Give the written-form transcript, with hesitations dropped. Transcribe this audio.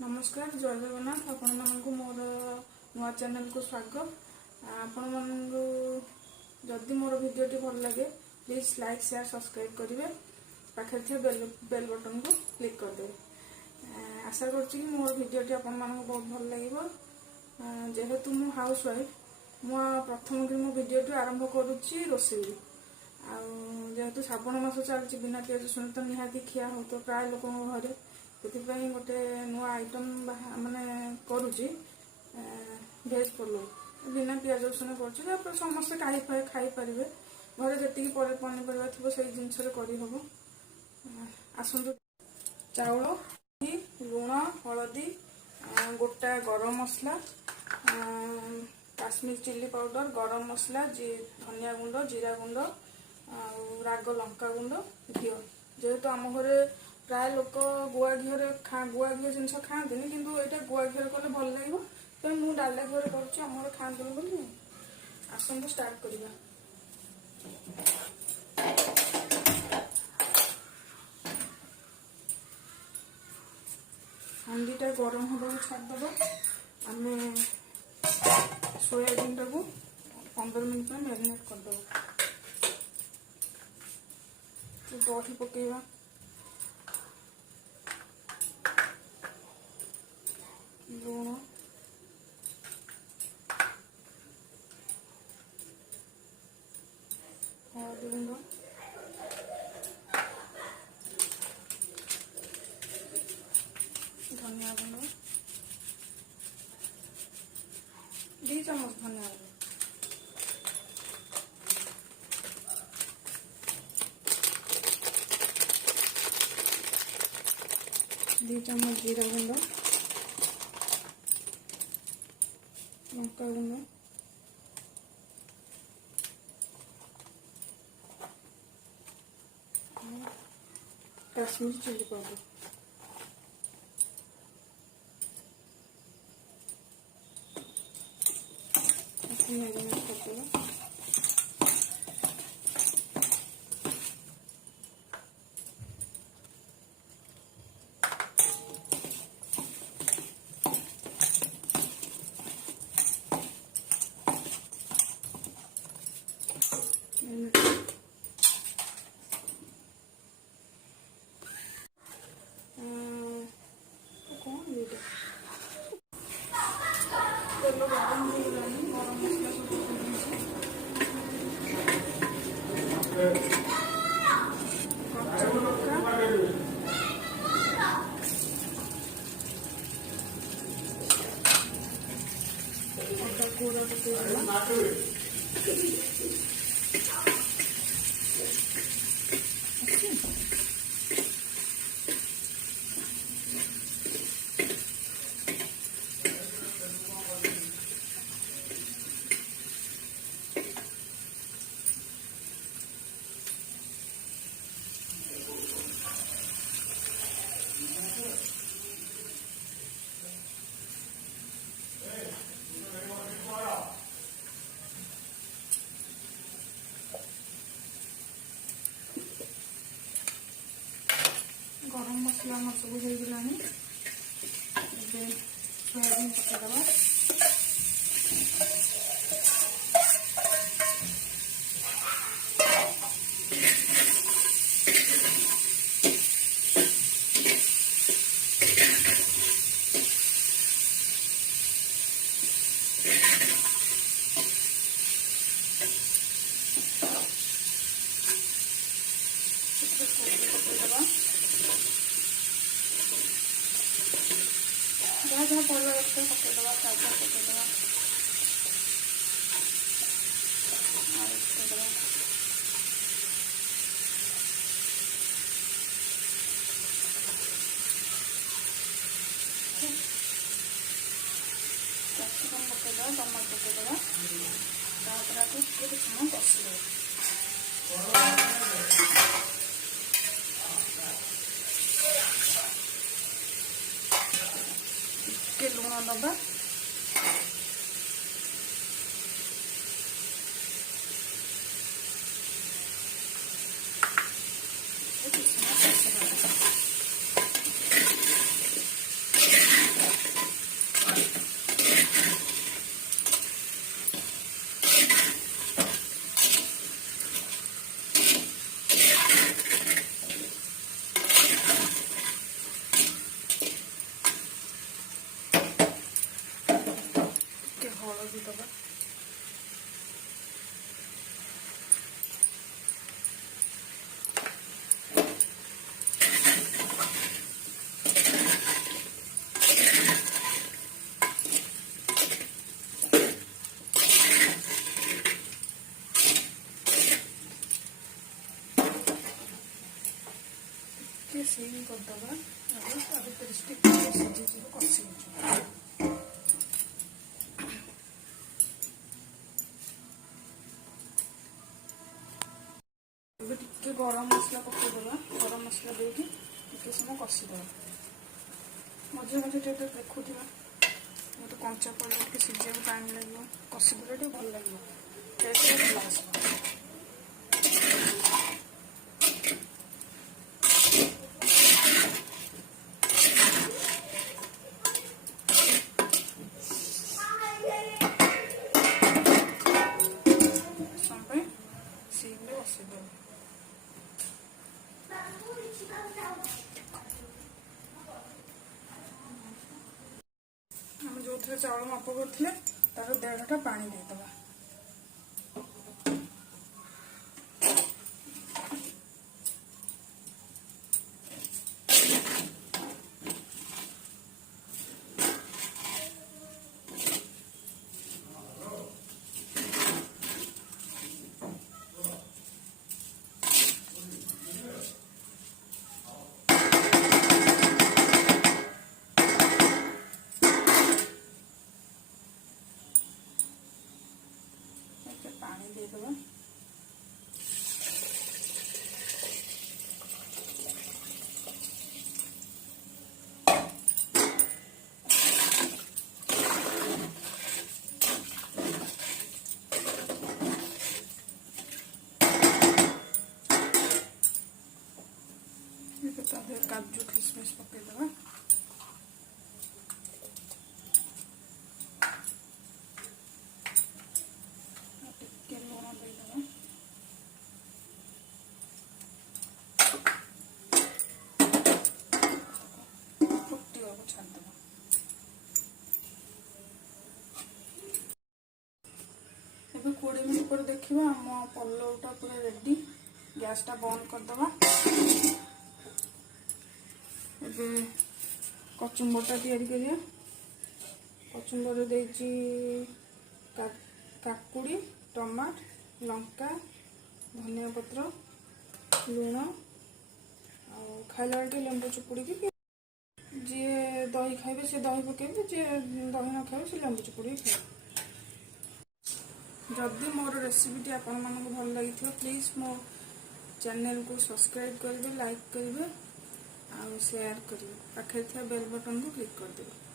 नमस्कार जय जगन्नाथ आपण मानक मोर नुआ चैनल को स्वागत। आपण मानक जदि मोर भिडियोटी भल लगे प्लीज लाइक शेयर सब्सक्राइब करेंगे। पाखे थे बेल बटन को क्लिक करदे। आशा करछि कि मोर भिडियोटी आपण मानक बहुत भल लगे। जेहेतु मु हाउस वाइफ मु प्रथम कि मो भिडियोटी आरंभ करुच्ची रोषेई। जेहेतु श्रावण मास चलती बिना पियाज रसुण तो निहाती खिया हो तो प्राय लोक घरे से गोटे नुआ आइटम माने करुच्ची भेज पुलाव बिना पियाज रसुण कर समस्त खाई पारे घर जी पनीपरिया थी से जिन करहब। आसतु चाउल लुण हलदी गोटा गरम मसला काश्मीर चिल्ली पाउडर गरम मसला धनिया गुंड जीरा गुंड राग लंका गुंड घी जेहेतु आम घरे प्राय लोक गुआ घी जिन खाती किंतु यहाँ गुआ घी कले भल लगे तो मुझे डाला घी करुँच खाती बोली। आसतु स्टार्ट करवा। हांडीटा गरम होगा छाड़द आम सोयाबीन टाक 15 मिनट मैरिनेट करदे। दही पकेवा लुण हलदी गुंड धनिया गुंड 2 चम्मच धनिया गुंड 2 चम्मच जीरा गुंड लंका गुंड काश्मीर चिल्ली पाउडर मैरिनेट करदेगा। तेल गरम हो गरम मसला सब अदा कूड़ा पकेगा गरम मसला आम सब होगा। सोयाबीन पकईदबा जहाँ जहाँ परिवार रखते पकईदबा चार्जर पकईदबा कैप्सिकम पकईदबा टमाटो पकईदबा किसी समय कषिद लुण दबा दबा। सीम करदबा सिझी कषि टे गरम मसला पकईदबा। गरम मसला देके टे समय कषिदबा। मझे मझे टे देखुवा गोटे कंचा पड़े टे सीझा टाइम लगे कषिदेले टे भल लगे टेस्ट भल आस। आम जो थे चाउल माप करते तार 1.5टा पानी देदबा। पानी देदबा। काजू किशमिश पकईदबा। ଏବେ 20 मिनट पर देखिए आम पलौटा पूरा रेडी। गैस टा बंद करदबा। ଏବେ कचुम्बरटा तैयारी करिया। कचुम्बर देछि काकुड़ी टमाट लंका धनिया पत्र लुण खाइला बेलटे लेंबू चुपुड़ी जी दही खाइबे से दही पकेबे जे दही न खाइबे से लेंबू चुपुड़ी खाइबे। जदि मोर रेसिपीटी आपण मानक भल लगी प्लीज मो चैनल को सब्सक्राइब करेंगे लाइक करेंगे और शेयर करेंगे पाखे बेल बटन को क्लिक कर देवे।